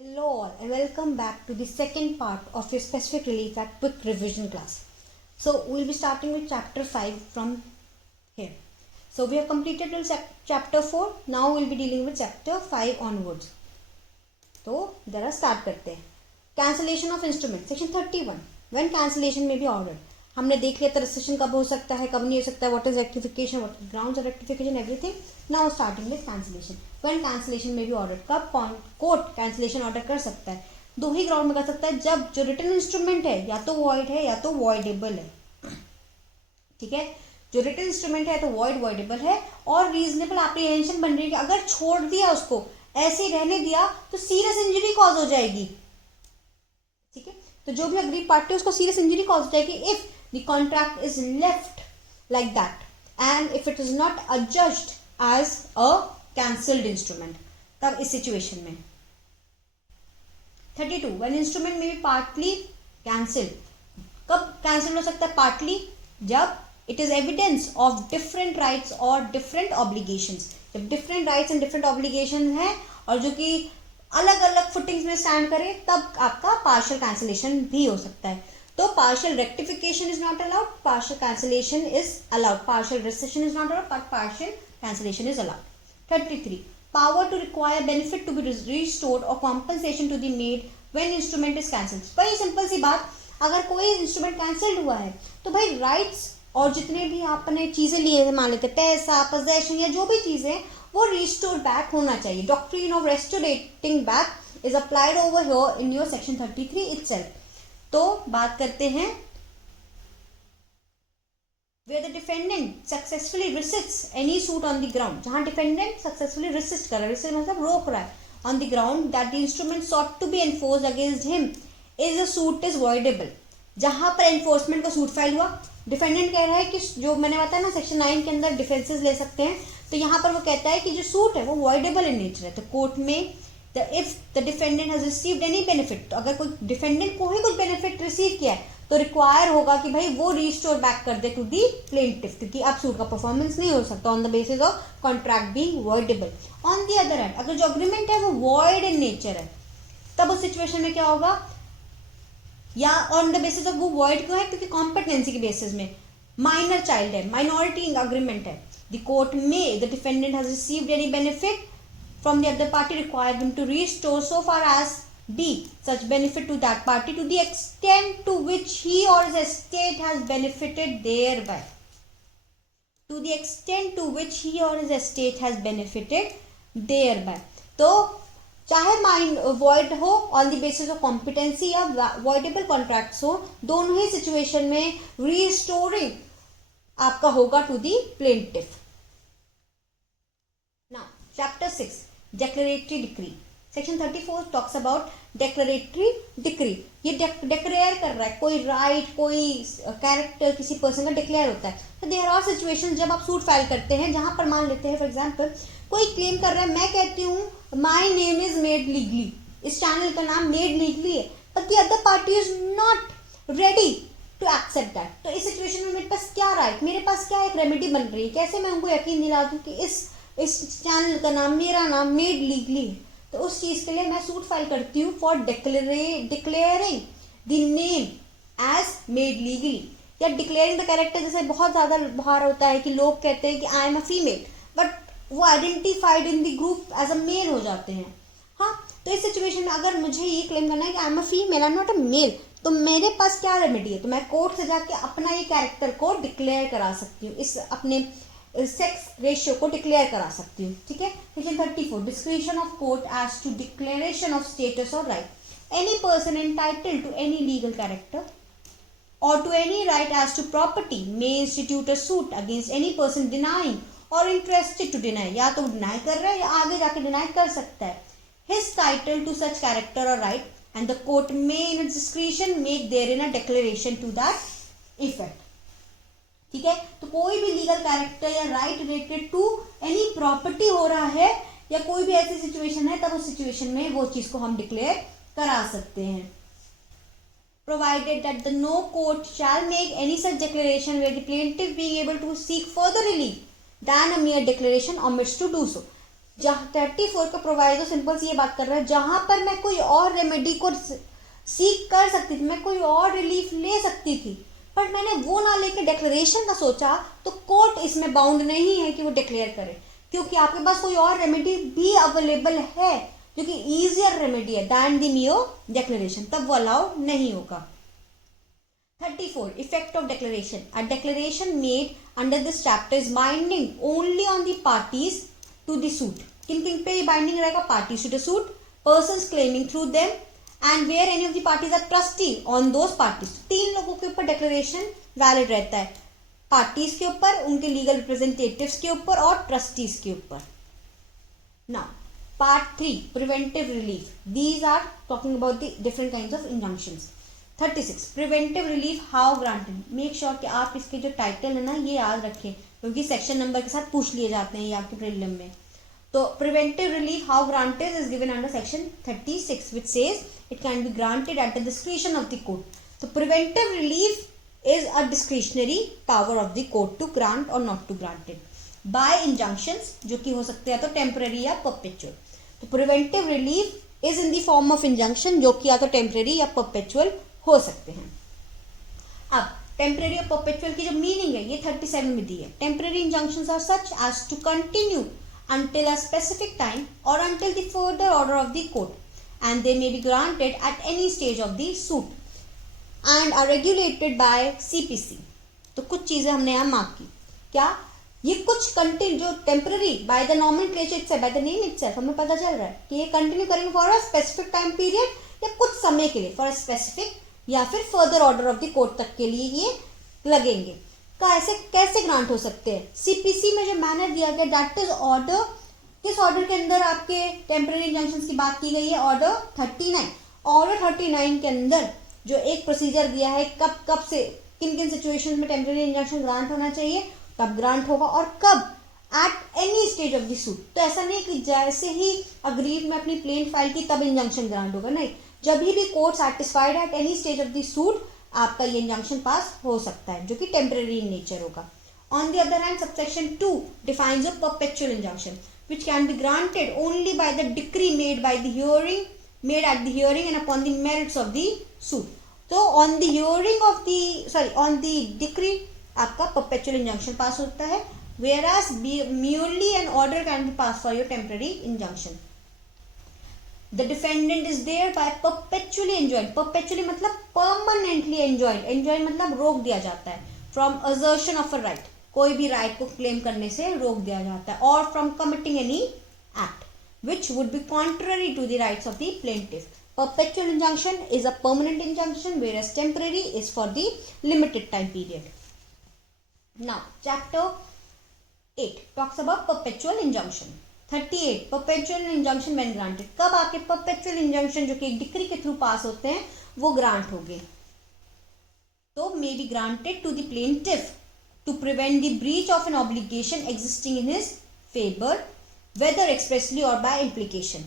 Hello all and welcome back to the second part of your specific relief act quick revision class. So we'll be starting with chapter 5 from here. So we have completed till chapter 4. Now we'll be dealing with chapter 5 onwards. तो जरा start करते हैं. Cancellation of instrument section 31. When cancellation may be ordered. हमने देख लिया था restriction कब हो सकता है कब नहीं हो सकता है. What is rectification, what is grounds of rectification, everything. Now starting with cancellation. When cancellation में भी ऑर्डर कब कोर्ट कैंसिलेशन ऑर्डर कर सकता है. दो ही ग्राउंड में कर सकता है. जब जो रिटन इंस्ट्रूमेंट है या तो वॉइड है या तो वॉइडेबल है. ठीक है, जो रिटन इंस्ट्रूमेंट है तो वॉइडेबल है और रीजनेबल एप्रीहेंशन बन रही है कि अगर छोड़ दिया उसको ऐसे ही रहने दिया तो सीरियस इंजरी कॉज हो जाएगी. ठीक है, तो जो भी अग्रीड पार्टी है उसको सीरियस इंजरी कॉज हो जाएगी if the contract is left like that and if it is not adjudged as a cancelled instrument. तब इस सिचुएशन में 32 when instrument may be partly cancelled. कब कैंसिल हो सकता है पार्टली? जब it is evidence of different rights or different obligations. जब different rights and different obligations हैं और जो कि अलग अलग फुटिंग्स में स्टैंड करे तब आपका पार्शियल कैंसिलेशन भी हो सकता है. तो partial rectification is not allowed, partial cancellation is allowed, partial rescission is not allowed, but partial cancellation is allowed. 33 power to require benefit to be restored or compensation to be made when instrument is cancelled. बड़ी simple सी बात, अगर कोई instrument cancelled हुआ है तो भाई rights और जितने भी आपने चीजें लिए थे, मान लेते पैसा, पोजेशन या जो भी चीजें, वो रिस्टोर बैक होना चाहिए. Doctrine of restorating back is applied over here in your section 33 itself. तो बात करते हैं where the defendant successfully resists any suit on the ground. जहां डिफेंडेंट सक्सेसफुली रेसिस्ट कर रहा है, रेसिस्ट मतलब रोक रहा है, on the ground that the instrument sought to be enforced against him is a suit is voidable. जहां पर एनफोर्समेंट का सूट फाइल हुआ, डिफेंडेंट कह रहा है कि जो मैंने बताया ना सेक्शन 9 के अंदर डिफेंसेस ले सकते हैं, तो यहाँ पर वो कहता है कि जो सूट है वो वॉइडेबल इन नेचर है. तो कोर्ट में if the defendant has received any benefit, तो अगर कोई डिफेंडेंट को ही कुछ बेनिफिट रिसीव किया है तो रिक्वायर होगा कि भाई वो रिस्टोर बैक कर दे टू दी प्लेंटिफ, क्योंकि अब सूट का परफॉर्मेंस नहीं हो सकता on the basis of contract being voidable. On the other hand अगर जो अग्रीमेंट है वो वॉइड इन नेचर है तब उस सिचुएशन में क्या होगा, या ऑन द बेसिस ऑफ वो वॉइड क्यों है, क्योंकि कॉम्पिटेंसी के बेसिस में माइनर चाइल्ड है, माइनॉरिटी अग्रीमेंट है. द कोर्ट में the defendant has received any benefit from the other party require him to restore so far as be such benefit to that party to the extent to which he or his estate has benefited thereby. To the extent to which he or his estate has benefited thereby. तो चाहे mind void हो on the basis of competency या voidable contracts हो, दोनों ही situation में restoring आपका होगा to the plaintiff. Now chapter 6 declaratory decree. Section 34 talks about declaratory decree. ये declare कर रहा है कोई right, कोई कैरेक्टर किसी पर्सन का डिक्लेयर होता है. तो देयर आर सिचुएशन जब आप सूट फाइल करते हैं जहां पर मान लेते हैं फॉर एग्जांपल कोई क्लेम कर रहा है, मैं कहती हूँ my name is Made Legally, इस चैनल का नाम मेड लीगली है, but the other party is not ready to accept that. तो इस सिचुएशन में मेरे पास क्या राइट, मेरे पास क्या एक रेमेडी बन रही है, कैसे मैं उनको यकीन दिला दूं कि इस चैनल का नाम, मेरा नाम मेड लीगली है. तो उस चीज के लिए मैं सूट फाइल करती हूँ for declaring the name as Made Legally, या डिक्लेयरिंग द कैरेक्टर. जैसे बहुत ज्यादा बाहर होता है कि लोग कहते हैं कि I am a female, but वो identified in the group as a male हो जाते हैं. हाँ, तो इस सिचुएशन में अगर मुझे ये क्लेम करना है कि I am a female, I am not a male, तो मेरे पास क्या रेमेडी है, तो मैं कोर्ट से जाके अपना ये कैरेक्टर को डिक्लेयर करा सकती हूँ, इस अपने सेक्स रेशियो को डिक्लेयर करा सकती हूँ. ठीक है. Section 34 discretion of court as to declaration of status or right. Any person entitled to any legal character or to any right as to property may institute a suit against any person denying or interested to deny. या तो deny कर रहा है या आगे जाके deny कर सकता है his title to such character or right, and the court may in its discretion make therein a declaration to that effect. ठीक है. तो कोई भी लीगल कैरेक्टर या right related to any property हो रहा है या कोई भी ऐसी सिचुएशन है तब उस सिचुएशन में वो चीज को हम डिक्लेयर करा सकते हैं. Provided that the no court shall make any such declaration where the plaintiff being able to seek further relief than a mere declaration omits to do so. जहाँ 34 का प्रोवाइडो सिंपल सी ये बात कर रहा है, जहां पर मैं कोई और रेमेडी को सीख कर सकती थी, मैं कोई और रिलीफ ले सकती थी, पर मैंने वो ना लेके डिक्लेरेशन का सोचा, तो कोर्ट इसमें बाउंड नहीं है कि वो डिक्लेयर करे, क्योंकि आपके पास कोई और रेमेडी भी अवेलेबल है जो कि इजियर रेमेडी है दैन द मियो डिक्लेरेशन, तब वो अलाउ नहीं होगा। 34. Effect of declaration. A declaration made under this chapter is binding only on the parties to the suit. किन किन पे बाइंडिंग रहेगा? Parties to the suit, persons claiming through them, and where any of the parties are trustee on those parties. तीन लोगों के ऊपर declaration valid रहता है, parties के ऊपर, उनके legal representatives के ऊपर और trustees के ऊपर. Now, part 3, preventive relief. These are talking about the different kinds of injunctions. 36. Preventive relief how granted. Make sure कि आप इसके जो टाइटल है ना ये याद रखें, क्योंकि सेक्शन नंबर के साथ पूछ लिए जाते हैं ये आपके प्रीलिम में. तो preventive relief how granted is given under section 36 which says it can be granted at the discretion of the court. तो preventive relief is a discretionary power of the court to grant or not to granted by injunctions, जो कि हो सकते हैं तो temporary या perpetual. तो preventive relief is in the form of injunction, जो कि या तो टेम्पररी या परपेचुअल हो सकते हैं. अब टेम्पररी और परपेचुअल की जो मीनिंग है ये 37 में दी है. Temporary injunctions are such as to continue until a specific time or until the further order of the court, and they may be granted at any stage of the suit and are regulated by CPC. तो कुछ चीजें हमने यहाँ mark की. क्या ये कुछ continue जो temporary by the nomenclature itself, by the name itself हमें पता चल रहा है कि ये कंटिन्यू करेंगे for a specific time period या कुछ समय के लिए, फॉर अ स्पेसिफिक या फिर further order of the court तक के लिए ये लगेंगे. कैसे कैसे ग्रांट हो सकते हैं? सीपीसी में जो मैनर दिया गया दैट इज ऑर्डर. किस ऑर्डर के अंदर आपके टेम्पररी इंजंक्शंस की बात की गई है? ऑर्डर 39. ऑर्डर 39 के अंदर जो एक प्रोसीजर दिया है कब कब से किन किन सिचुएशन में टेम्पररी इंजंक्शन ग्रांट होना चाहिए, कब ग्रांट होगा और कब, at any stage of the suit. तो ऐसा नहीं कि जैसे ही अग्रीव में अपनी प्लेन फाइल की तब इंजंक्शन ग्रांट होगा, नहीं, जब भी court satisfied at any stage of the suit आपका ये इंजंक्शन पास हो सकता है, जो कि टेम्पररी इन नेचर होगा. On the other hand subsection 2 defines a perpetual injunction which can be granted only by the decree made at the hearing and upon the merits of the suit. तो on the decree आपका perpetual injunction पास होता है, whereas merely an order can be passed for your temporary injunction. The defendant is thereby perpetually enjoined. Perpetually मतलब permanently enjoined. Enjoined मतलब रोक दिया जाता है from assertion of a right. कोई भी राइट को क्लेम करने से रोक दिया जाता है, और from committing any act which would be contrary to the rights of the plaintiff. Perpetual injunction is a permanent injunction whereas temporary is for the limited time period. Now chapter 8 talks about perpetual injunction. 38 perpetual injunction when granted. कब आपके perpetual injunction जो कि एक decree के through pass होते हैं वो grant होंगे? तो may be granted to the plaintiff to prevent the breach of an obligation existing in his favor, whether expressly or by implication.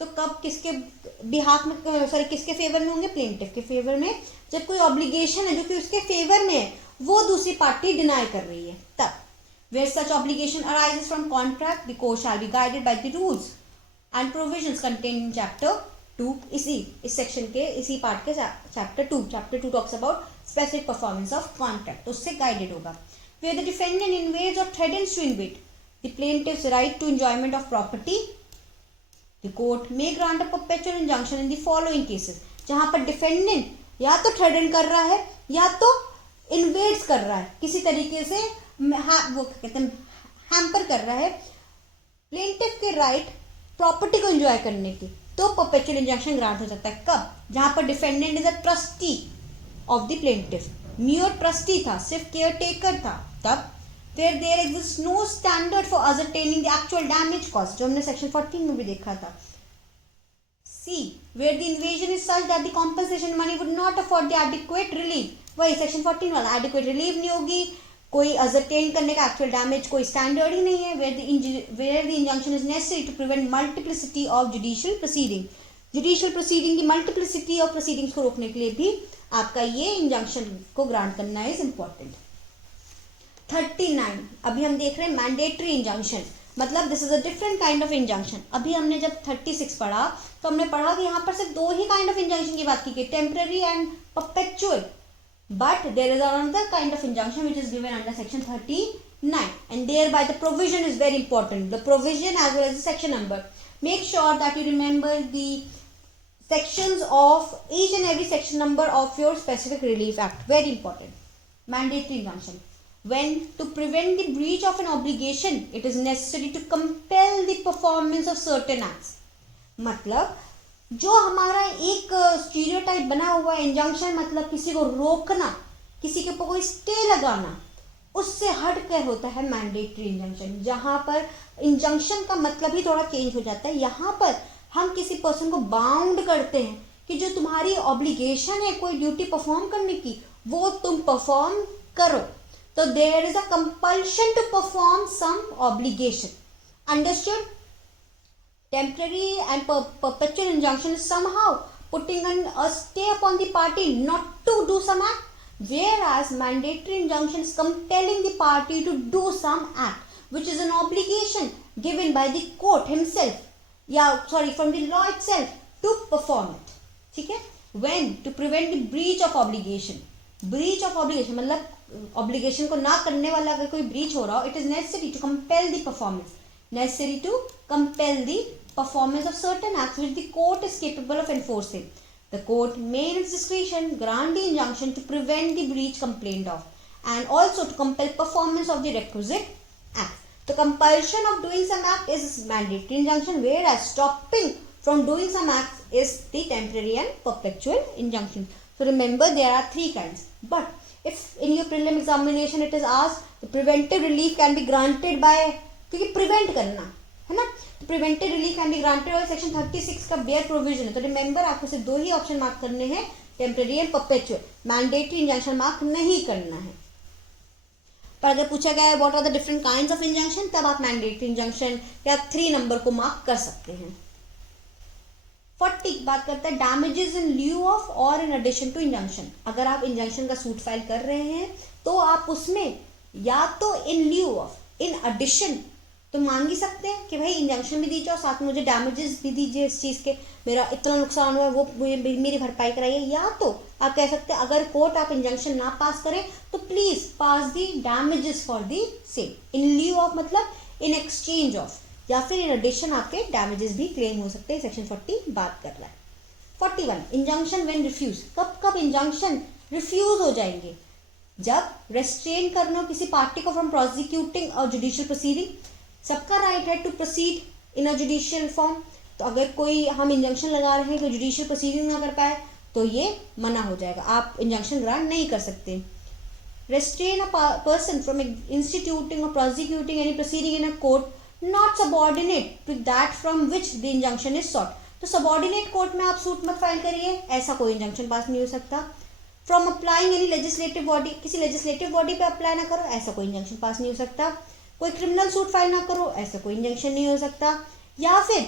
तो कब किसके बिहाफ में, सॉरी किसके फेवर में होंगे? प्लेंटिफ के फेवर में. जब कोई ऑब्लिगेशन है जो कि उसके फेवर में है वो दूसरी पार्टी डिनाई कर रही है तब. where such obligation arises from contract, the court shall be guided by the rules and provisions contained in chapter 2. इस सेक्शन के इसी पार्ट के chapter 2 talks about specific performance of contract, तो उससे guided होगा. where the defendant invades or threatens to invade the plaintiff's right to enjoyment of property, the court may grant a perpetual injunction in the following cases. जहां पर defendant या तो threaten कर रहा है या तो इन्वेड्स कर रहा है, किसी तरीके से वो कहते हैं हैम्पर कर रहा है प्लेंटिफ के राइट प्रॉपर्टी को एंजॉय करने की, तो परपेचुअल इंजंक्शन ग्रांट हो सकता है. कब? जहां पर defendant is a trustee of the plaintiff, more trustee था, सिर्फ केयर टेकर था, तब. where there exists no standard for ascertaining the actual damage caused, जो हमने सेक्शन 14 में भी देखा था. C where the invasion is such that the compensation money would not afford the adequate relief, वही सेक्शन 14 वाला, adequate relief नहीं होगी, कोई ascertain करने का actual damage कोई standard ही नहीं है. where the injunction is necessary to prevent multiplicity of judicial proceeding की multiplicity of proceedings को रोकने के लिए भी आपका ये इंजंक्शन को ग्रांट करना इज इम्पोर्टेंट. 39 अभी हम देख रहे हैं मैंडेटरी इंजंक्शन. मतलब this is a different kind of injunction. अभी हमने जब 36 पढ़ा तो हमने पढ़ा कि यहाँ पर सिर्फ दो ही काइंड ऑफ इंजंक्शन की बात की, temporary and perpetual, but there is another kind of injunction which is given under section 39, and thereby the provision is very important, the provision as well as the section number. Make sure that you remember the sections of each and every section number of your specific relief act, very important. Mandatory injunction: when to prevent the breach of an obligation, it is necessary to compel the performance of certain acts. मतलब जो हमारा एक stereotype बना हुआ है injunction मतलब किसी को रोकना, किसी के ऊपर कोई स्टे लगाना, उससे हट कर होता है मैंडेटरी इंजंक्शन, जहां पर इंजंक्शन का मतलब ही थोड़ा चेंज हो जाता है। यहाँ पर हम किसी पर्सन को बाउंड करते हैं कि जो तुम्हारी ऑब्लिगेशन है कोई ड्यूटी परफॉर्म करने की, वो तुम परफॉर्म करो। तो there is a compulsion to perform some obligation, understood? Temporary and perpetual injunction is somehow putting a stay upon the party not to do some act, whereas mandatory injunction is compelling the party to do some act which is an obligation given by the court himself, from the law itself to perform it. ठीक है? When to prevent the breach of obligation, breach of obligation मतलब obligation को ना करने वाला अगर कोई breach हो रहा हो, it is necessary to compel the performance, necessary to compel the performance of certain acts which the court is capable of enforcing. The court may in its discretion grant the injunction to prevent the breach complained of and also to compel performance of the requisite act. The compulsion of doing some act is mandatory injunction, whereas stopping from doing some acts is the temporary and perpetual injunction. So remember there are three kinds. But if in your prelim examination it is asked, the preventive relief can be granted by, क्योंकि prevent करना है ना, preventive relief can be granted और section 36 का bear provision है। तो remember आपको सिर्फ दो ही ऑप्शन मार्क करने हैं, temporary and perpetual, mandatory injunction mark नहीं करना है। पर अगर पूछा गया है what are the different kinds of injunction, तब आप मैंडेटरी इंजंक्शन या 3 नंबर को मार्क कर सकते हैं। 40 बात करता है डैमेजेस इन ल्यू ऑफ और इन एडिशन टू इंजंक्शन। अगर आप इंजंक्शन का सूट फाइल कर रहे हैं तो आप उसमें या तो इन ल्यू ऑफ, इन एडिशन तो मांग ही सकते हैं कि भाई इंजंक्शन भी दीजिए और साथ में मुझे डैमेजेस भी दीजिए, इस चीज़ के मेरा इतना नुकसान हुआ है वो मेरी भरपाई कराइए। या तो आप कह सकते हैं अगर कोर्ट आप इंजंक्शन ना पास करें तो please pass the damages for the same. In lieu of मतलब इन एक्सचेंज ऑफ, या फिर इन एडिशन आपके डैमेजेस भी क्लेम हो सकते हैं। सेक्शन 40 बात कर रहा है। 41 इंजंक्शन व्हेन रिफ्यूज। कब कब इंजंक्शन रिफ्यूज हो जाएंगे? जब रेस्ट्रेन करना किसी पार्टी को फ्रॉम प्रोसिक्यूटिंग और जुडिशियल प्रोसीडिंग। सबका राइट है to proceed in a judicial form, तो अगर कोई हम इंजंक्शन लगा रहे हैं कोई जुडिशियल प्रोसीडिंग ना कर पाए तो ये मना हो जाएगा, आप इंजंक्शन ग्रांट नहीं कर सकते। Restrain a person from instituting or prosecuting any proceeding in a court not subordinate to that from which the injunction is sought. तो सबऑर्डिनेट कोर्ट में आप सूट मत फाइल करिए, ऐसा कोई इंजंक्शन पास नहीं हो सकता। From applying any legislative body, किसी लेजिस्लेटिव बॉडी पे अप्लाई ना करो, ऐसा कोई इंजंक्शन पास नहीं हो सकता। कोई क्रिमिनल सूट फाइल ना करो, ऐसा कोई इंजंक्शन नहीं हो सकता। या फिर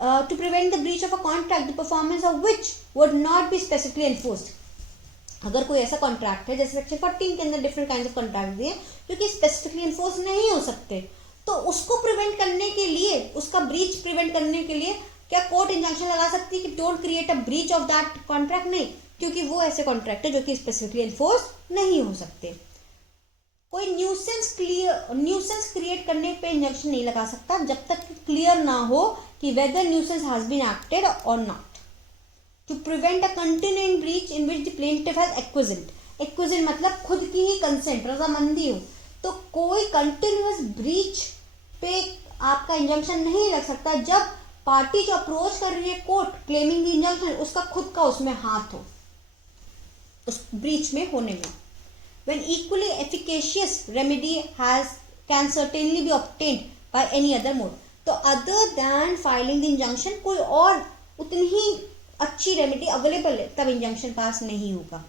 to prevent the breach of a contract the performance of which would not be specifically enforced. अगर कोई ऐसा कॉन्ट्रैक्ट है जैसे सेक्शन 14 के अंदर डिफरेंट काइंड ऑफ कॉन्ट्रैक्ट दिए जो कि स्पेसिफिकली एनफोर्स नहीं हो सकते, तो उसको प्रिवेंट करने के लिए, उसका ब्रीच प्रिवेंट करने के लिए क्या कोर्ट इंजंक्शन लगा सकती है कि don't create a breach of that contract? नहीं, क्योंकि वो ऐसे कॉन्ट्रैक्ट है जो कि स्पेसिफिकली एनफोर्स नहीं हो सकते। कोई न्यूसेंस क्रिएट करने पे इंजंक्शन नहीं लगा सकता जब तक क्लियर ना हो कि whether nuisance has been acted or not. To prevent a continuing breach in which the plaintiff has acquiescent. Acquiescent मतलब खुद की ही कंसेंट, रजामंदी हो। तो कोई कंटिन्यूअस ब्रीच पे आपका इंजंक्शन नहीं लग सकता जब पार्टी जो अप्रोच कर रही है कोर्ट क्लेमिंग द इंजंक्शन, उसका खुद का उसमें हाथ हो उस ब्रीच में होने में। When equally efficacious remedy can certainly be obtained by any other mode. तो other than filing the injunction कोई और उतनी ही अच्छी रेमेडी अवेलेबल है तब इंजंक्शन पास नहीं होगा।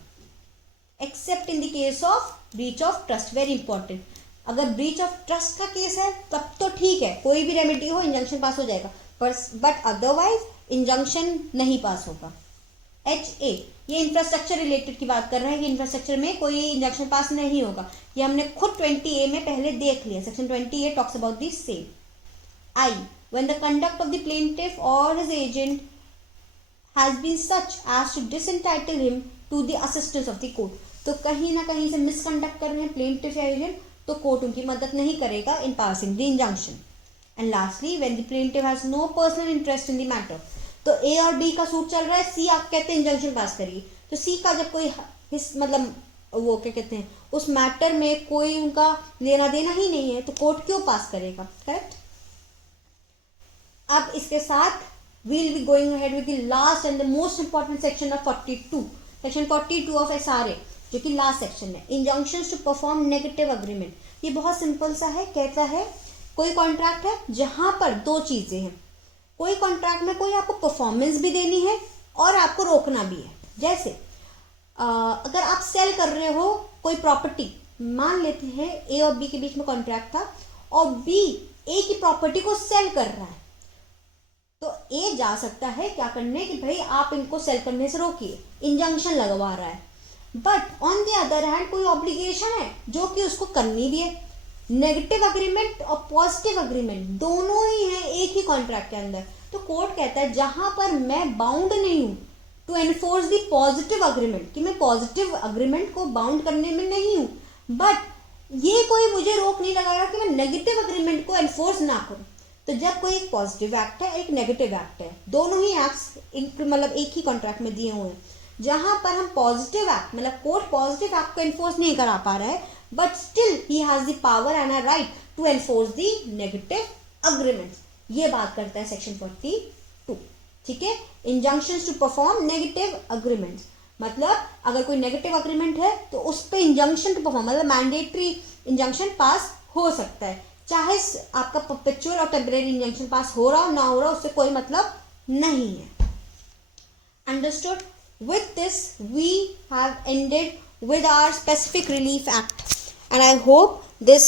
Except in the case of breach of trust, very important. अगर breach of trust का केस है तब तो ठीक है, कोई भी रेमेडी हो इंजंक्शन पास हो जाएगा, बट अदरवाइज इंजंक्शन नहीं पास होगा। HA ये इंफ्रास्ट्रक्चर रिलेटेड की बात कर रहे हैं कि इंफ्रास्ट्रक्चर में कोई इंजंक्शन पास नहीं होगा। ये हमने खुद 20A में पहले देख लिया। Section 20A talks about the same. I. When the conduct of the plaintiff or his agent has been such as to disentitle him to the assistance of the court. तो कहीं ना कहीं से मिसकंडक्ट कर रहे हैं प्लेंटिफ या agent, तो कोर्ट उनकी मदद नहीं करेगा in passing the injunction. And lastly when the plaintiff has no personal interest in the matter. तो ए और बी का सूट चल रहा है, सी आप कहते हैं इंजंक्शन पास करिए, तो सी का जब कोई मतलब वो क्या कहते हैं उस मैटर में कोई उनका लेना देना ही नहीं है, तो कोर्ट क्यों पास करेगा. करेक्ट. अब इसके साथ we'll be going ahead with the last and the most important section of 42, section 42 of SRA, जो कि लास्ट सेक्शन है, injunctions to perform negative agreement. ये बहुत सिंपल सा है. कहता है कोई कॉन्ट्रैक्ट है जहां पर दो चीजें हैं. कोई कॉन्ट्रैक्ट में कोई आपको परफॉर्मेंस भी देनी है और आपको रोकना भी है. जैसे अगर आप सेल कर रहे हो कोई प्रॉपर्टी, मान लेते हैं ए और बी के बीच में कॉन्ट्रैक्ट था और बी ए की प्रॉपर्टी को सेल कर रहा है, तो ए जा सकता है क्या करने कि भाई आप इनको सेल करने से रोकिए, इंजंक्शन लगवा रहा है. But on the other hand कोई ऑब्लिगेशन है जो कि उसको करनी भी है. नेगेटिव अग्रीमेंट और पॉजिटिव अग्रीमेंट दोनों ही है एक ही कॉन्ट्रैक्ट के अंदर. तो कोर्ट कहता है जहां पर मैं बाउंड नहीं हूं to enforce the positive agreement, कि मैं पॉजिटिव अग्रीमेंट को बाउंड करने में नहीं हूं, बट ये कोई मुझे रोक नहीं लगाएगा कि मैं नेगेटिव अग्रीमेंट को एनफोर्स ना करूं. तो जब कोई एक पॉजिटिव एक्ट है एक नेगेटिव एक्ट है, दोनों ही एक्ट्स मतलब एक ही कॉन्ट्रैक्ट में दिए हुए हैं, जहां पर हम पॉजिटिव एक्ट मतलब कोर्ट पॉजिटिव एक्ट को एनफोर्स नहीं करा पा रहा है, but still he has the power and a right to enforce the negative agreement. ये बात करता है सेक्शन 42. ठीक है. Injunctions to perform negative agreements, मतलब अगर कोई नेगेटिव अग्रीमेंट है तो उस पर इंजंक्शन टू परफॉर्म मतलब मैंडेटरी इंजंक्शन पास हो सकता है, चाहे आपका परपेचुअल और टेम्परेरी इंजंक्शन पास हो रहा हो ना हो रहा, उससे कोई मतलब नहीं है. Understood. With this we have ended with our specific relief act, and I hope this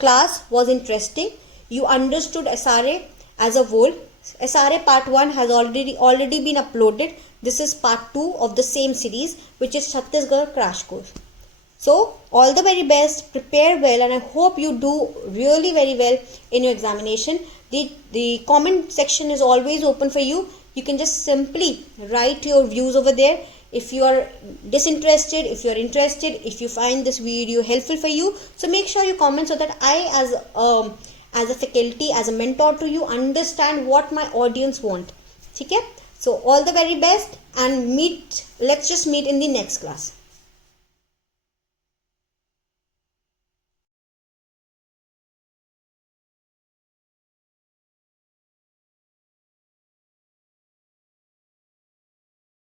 class was interesting. You understood SRA as a whole. SRA part 1 has already been uploaded. This is part 2 of the same series, which is Chhattisgarh crash course. So all the very best, prepare well, and I hope you do really very well in your examination. The comment section is always open for you. You can just simply write your views over there. If you are disinterested, if you are interested, if you find this video helpful for you, so make sure you comment so that I as a faculty, as a mentor to you, understand what my audience want. Okay? So all the very best, and let's just meet in the next class.